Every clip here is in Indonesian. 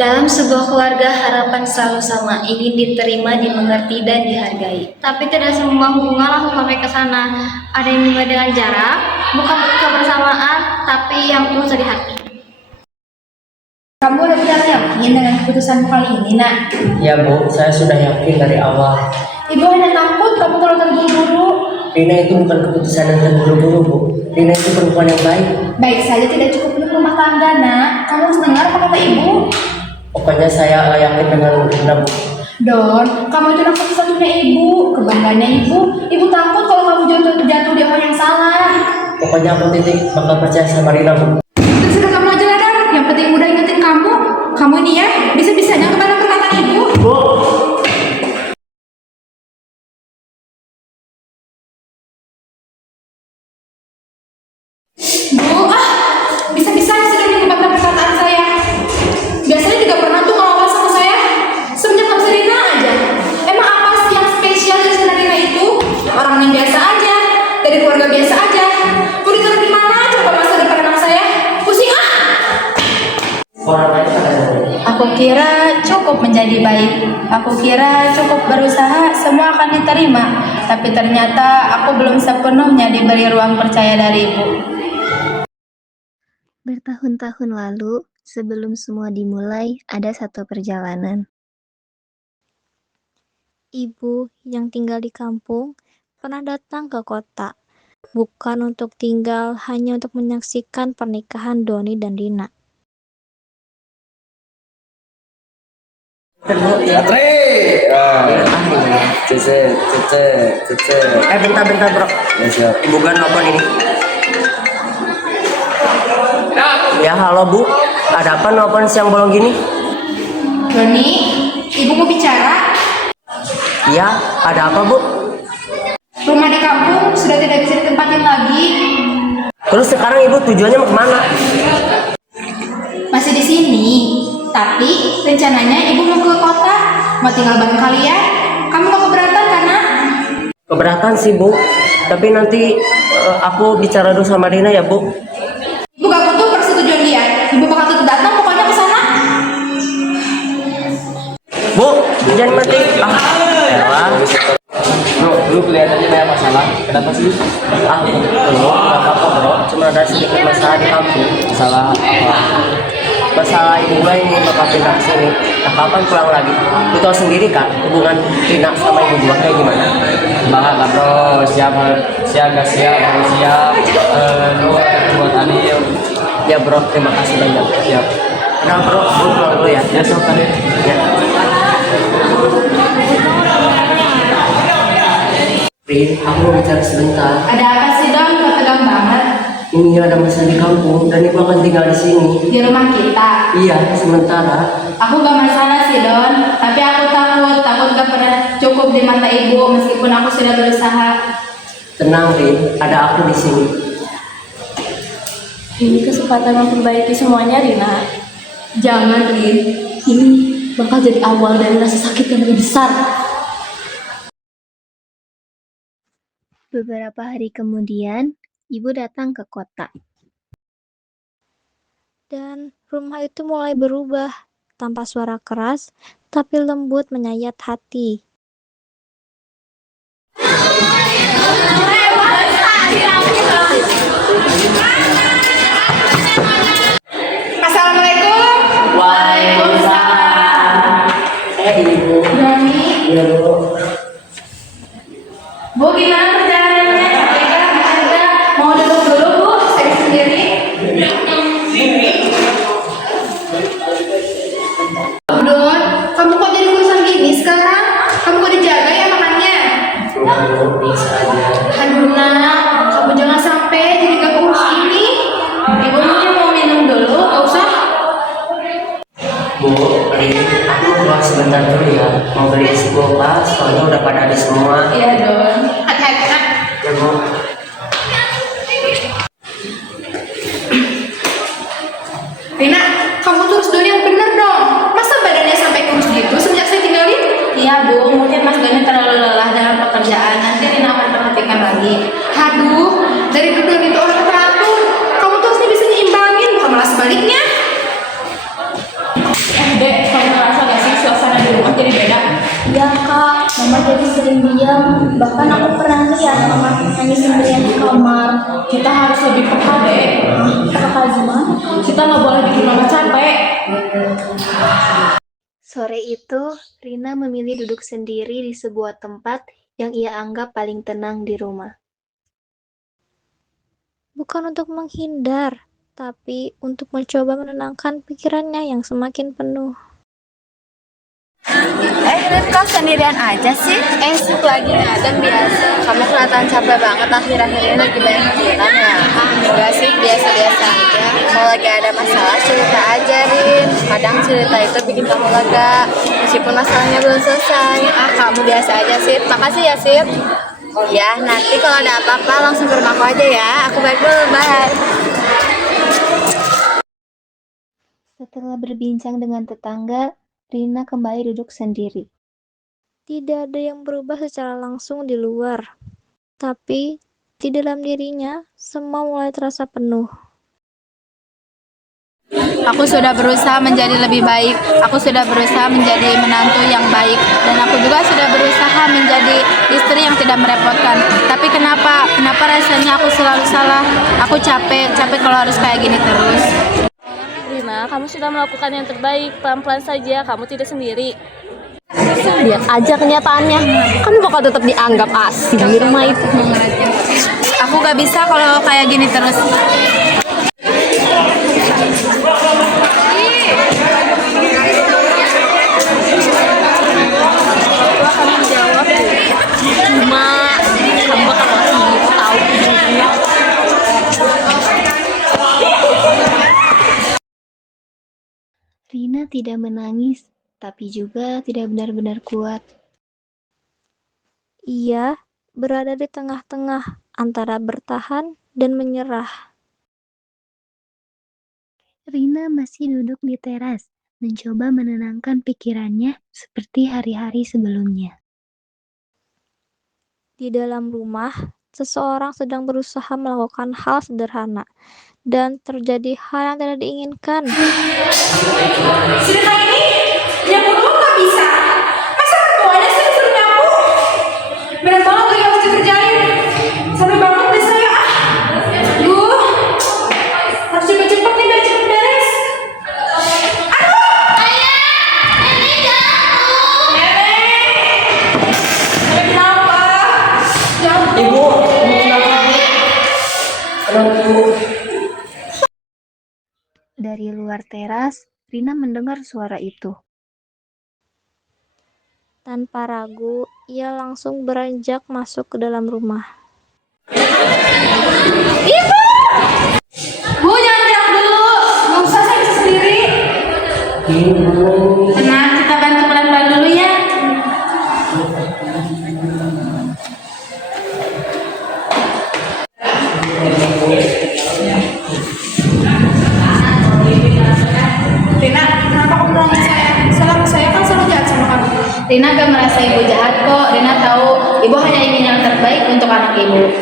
Dalam sebuah keluarga, harapan selalu sama, ingin diterima, dimengerti, dan dihargai. Tapi tidak semua hubungan langsung sampai ke sana. Ada yang dimulai dengan jarak, bukan kebersamaan, tapi yang tulus dari hati. Kamu udah bilang yakin dengan keputusanmu kali ini, Nak? Ya Bu, saya sudah yakin dari awal. Ibu hanya takut kamu terlalu terburu-buru. Rina itu bukan keputusan yang terburu-buru Bu. Rina itu perempuan yang baik. Baik saja tidak cukup untuk rumah tangga, Nak. Kamu harus dengar apa kata Ibu. Pokoknya saya yakin dengan Rina Bu. Don, kamu itu anak satu-satunya Ibu. Kebanggaannya Ibu. Ibu takut kalau kamu jatuh di orang yang salah. Pokoknya aku titik bakal percaya sama Rina Bu. Terserah kamu aja lah, Dan. Yang penting udah ingetin kamu. Kamu ini ya, bisa-bisanya kemana perkataan Ibu. Bu! Bu, bisa-bisanya sudah mengubah perkataan saya. Biasanya juga pernah tuh ngelawan sama saya. Semenjak kamu Rina aja. Emang apa sih yang spesial dari Rina itu? Orang yang biasa aja, dari keluarga biasa aja. Mau ditaruh di mana coba masa depan anak saya? Pusing ah! Orang lain kata Aku kira cukup menjadi baik. Aku kira cukup berusaha, semua akan diterima. Tapi ternyata aku belum sepenuhnya diberi ruang percaya dari Ibu. Bertahun-tahun lalu, sebelum semua dimulai, ada satu perjalanan. Ibu yang tinggal di kampung pernah datang ke kota, bukan untuk tinggal, hanya untuk menyaksikan pernikahan Doni dan Rina. bentar bro. Ya siap. Bukan apa ini? Ya halo Bu, ada apa nelfon siang bolong gini? Doni, Ibu mau bicara. Ya, ada apa Bu? Rumah di kampung sudah tidak bisa ditempatin lagi. Terus sekarang Ibu tujuannya mau kemana? Masih di sini, tapi rencananya Ibu mau ke kota, mau tinggal bareng kalian. Kamu gak keberatan karena? Keberatan sih Bu, tapi nanti aku bicara dulu sama Rina ya Bu. Ibu gak butuh persetujuan dia. Ibu bakal tetap datang pokoknya ke sana. Bu, jangan mati. Elah. Bro, lu kelihatannya banyak masalah. Kenapa sih? Bro, gak apa-apa bro. Cuma ada sedikit masalah di kampung. Masalah apa? Masalah ibu gua ini bakal pindah ke sini. Nah, kapan pulang lagi? Lu tahu sendiri kan hubungan Rina sama ibu gua kayak gimana? Semangat lah bro. Siap, siap, siap. Lu buat adil. Ya bro, terima kasih banyak. Siap. Nah bro, gua pulang dulu ya. Ya sok tadi. Ya. Rin, aku mau bicara sebentar. Ada apa sih Don? Kok tegang banget? Ini ada masalah di kampung dan ibu akan tinggal di sini. Di rumah kita. Iya, sementara. Aku gak masalah sih Don, tapi aku takut gak pernah cukup di mata Ibu meskipun aku sudah berusaha. Tenang Rin, ada aku di sini. Ini kesempatan memperbaiki semuanya, Rina. Jangan, Rin. Ini bakal jadi awal dari rasa sakit yang lebih besar. Beberapa hari kemudian, ibu datang ke kota. Dan rumah itu mulai berubah, tanpa suara keras, tapi lembut menyayat hati. Assalamualaikum. Waalaikumsalam. Ibu. Doni, Iya Bu. Bu gimana perjalanannya? Capek kan? Anda mau duduk dulu Bu, saya sendiri. Don, kamu kok jadi kurusan gini sekarang? Kamu kok dijaga ya makannya? Bisa aja. Aduh nak, kamu jangan sampai jadi gak kurus ini. Ibu mungkin mau minum dulu, gak usah. Bu, Rin, aku keluar sebentar dulu ya. Mau beli isi kulkas, soalnya udah pada habis semua. Iya Don, hati-hati nak. Ya Bu. Rina, kamu tuh harus Doni yang bener dong. Masa badannya sampai kurus gitu sejak saya tinggalin? Iya Bu, mungkin Mas Doni terlalu lelah dalam pekerjaan. Nanti Rina akan perhatikan lagi. Aduh, dari dulu Doni itu orang teratur. Kamu tuh harusnya bisa nyimbangin, bukan malah sebaliknya. Dek, Iya kak, mama jadi sering diam. Bahkan aku pernah lihat mama nangis sendirian di kamar. Kita harus lebih peka deh. Kita peka gimana? Kita nggak boleh bikin mama capek. Sore itu, Rina memilih duduk sendiri di sebuah tempat yang ia anggap paling tenang di rumah. Bukan untuk menghindar, tapi untuk mencoba menenangkan pikirannya yang semakin penuh. Rin, kok sendirian aja sih? Sip lagi ngadem biasa. Kamu kelihatan capek banget akhir-akhir ini lagi banyak pikiran ya? Enggak sih, biasa-biasa aja. Kalau lagi ada masalah cerita aja, Rin. Kadang cerita itu bikin kamu lega, meskipun masalahnya belum selesai. Kamu biasa aja, Sip. Makasih ya, Sip. Ya, nanti kalau ada apa-apa langsung ke rumahku aja ya. Aku balik dulu, bye. Setelah berbincang dengan tetangga, Rina kembali duduk sendiri. Tidak ada yang berubah secara langsung di luar, tapi di dalam dirinya semua mulai terasa penuh. Aku sudah berusaha menjadi lebih baik. Aku sudah berusaha menjadi menantu yang baik. Dan aku juga sudah berusaha menjadi istri yang tidak merepotkan. Tapi kenapa rasanya aku selalu salah? Aku capek kalau harus kayak gini terus. Rina, kamu sudah melakukan yang terbaik. Pelan-pelan saja, kamu tidak sendiri. Lihat aja kenyataannya. Kamu bakal tetap dianggap asing di rumah itu. Aku gak bisa kalau kayak gini terus. Cuma kamu bakal langsung gitu tahu ujungnya. Rina tidak menangis, tapi juga tidak benar-benar kuat. Ia berada di tengah-tengah antara bertahan dan menyerah. Rina masih duduk di teras, mencoba menenangkan pikirannya seperti hari-hari sebelumnya. Di dalam rumah, seseorang sedang berusaha melakukan hal sederhana, dan terjadi hal yang tidak diinginkan. Cerita ini nyapu doang nggak bisa. Masa mertuanya sih disuruh nyapu? Berat banget lagi harus dikerjain. Sampai bangun deh saya. Duh, harus cepet-cepet nih biar cepet beres. Kenapa? Ibu, kenapa ibu? Dari luar teras, Rina mendengar suara itu. Tanpa ragu, ia langsung beranjak masuk ke dalam rumah. Bu, jangan teriak dulu. Nggak usah, saya bisa sendiri. Tenang, kita bantu pelan-pelan dulu ya. Rina, kenapa kamu nangis saya kan selalu jahat sama kamu. Rina gak merasa ibu jahat kok. Rina tahu ibu hanya ingin yang terbaik untuk anak ibu.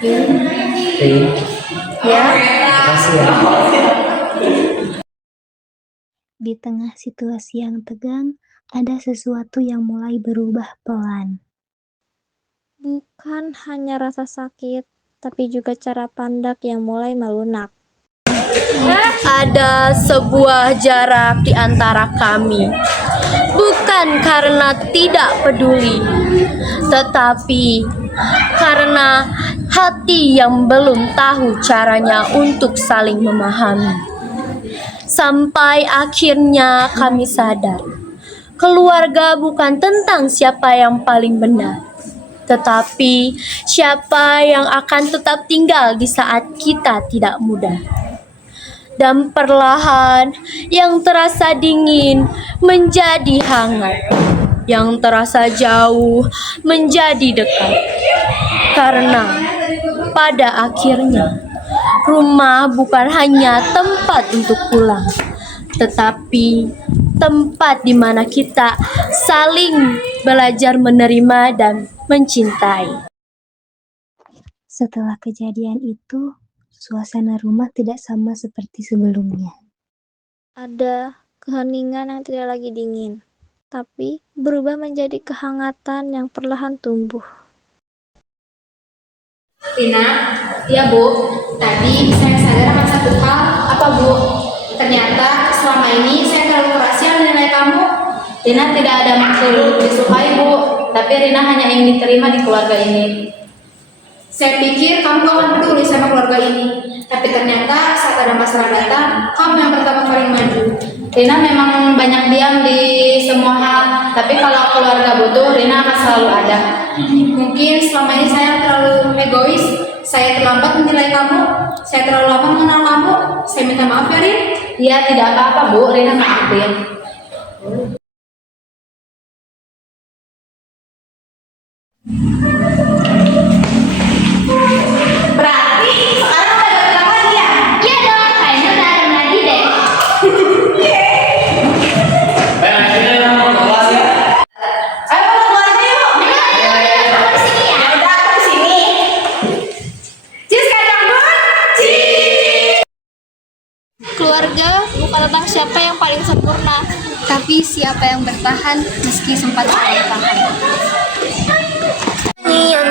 Rin, Ya. makasih ya. Di tengah situasi yang tegang, ada sesuatu yang mulai berubah pelan. Bukan hanya rasa sakit, tapi juga cara pandang yang mulai melunak. Ada sebuah jarak di antara kami. Bukan karena tidak peduli, tetapi karena hati yang belum tahu caranya untuk saling memahami. Sampai akhirnya kami sadar, keluarga bukan tentang siapa yang paling benar, tetapi siapa yang akan tetap tinggal di saat kita tidak muda. Dan perlahan yang terasa dingin menjadi hangat, yang terasa jauh menjadi dekat. Karena pada akhirnya rumah bukan hanya tempat untuk pulang, tetapi tempat di mana kita saling belajar menerima dan mencintai. Setelah kejadian itu, suasana rumah tidak sama seperti sebelumnya. Ada keheningan yang tidak lagi dingin, tapi berubah menjadi kehangatan yang perlahan tumbuh. Rina, ya Bu, tadi saya sadar akan satu hal. Apa Bu? Ternyata selama ini saya terlalu keras ya menilai kamu. Rina tidak ada maksud untuk disukai, Bu, tapi Rina hanya ingin diterima di keluarga ini. Saya pikir kamu gak akan peduli sama keluarga ini. Tapi ternyata saat ada masalah datang, kamu yang pertama kali maju. Rina memang banyak diam di semua hal, tapi kalau keluarga butuh, Rina akan selalu ada. Mungkin selama ini saya terlalu egois. Saya terlambat menilai kamu. Saya terlalu lama mengenal kamu. Saya minta maaf ya, Rin. Iya, tidak apa-apa, Bu. Rina maafin. Berarti sekarang udah gak bilang lagi ya? Iya dong, kayaknya udah ada lagi deh. Ayo keluar aja yuk. Aku di sini ya. Ya udah, aku di sini. Cheers kacang dulu. Cheers. Keluarga bukan tentang siapa yang paling sempurna, tapi siapa yang bertahan meski sempat bertahan. Yang